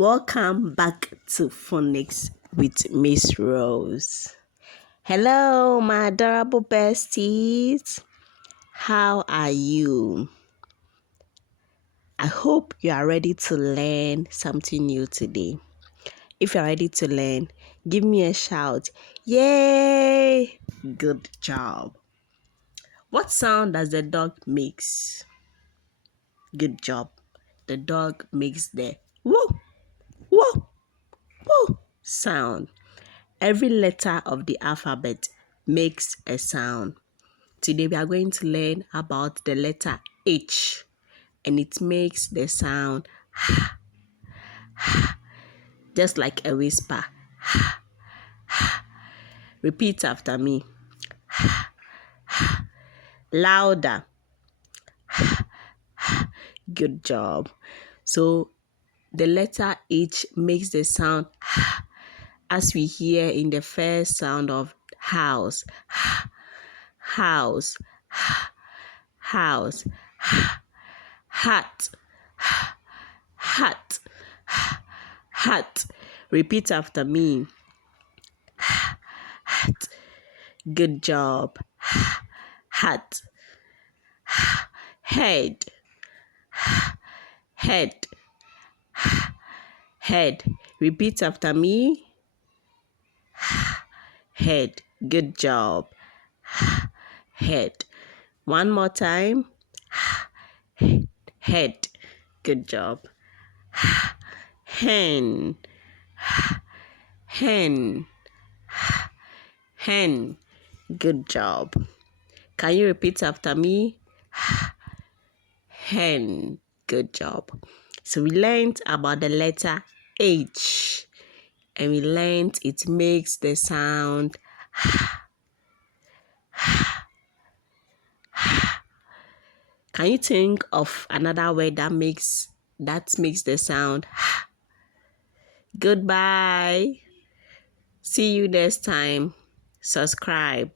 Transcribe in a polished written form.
Welcome back to Phonics with Miss Rose. Hello, my adorable besties. How are you? I hope you are ready to learn something new today. If you're ready to learn, give me a shout. Yay! Good job. What sound does the dog makes? Good job. The dog makes the woo, woo, woo sound. Every letter of the alphabet makes a sound. Today we are going to learn about the letter H, and it makes the sound just like a whisper. Repeat after me. Louder. Good job. So the letter H makes the sound as we hear in the first sound of house. House. House. Hat. Hat. Hat. Repeat after me. Hat. Good job. Hat. Head. Head. Head. Repeat after me. Head. Good job. Head. One more time. Head. Good job. Hen. Hen. Hen. Good job. Can you repeat after me? Hen. Good job. So we learned about the letter H, and we learned it makes the sound. Can you think of another word that makes the sound? Goodbye. See you next time. Subscribe.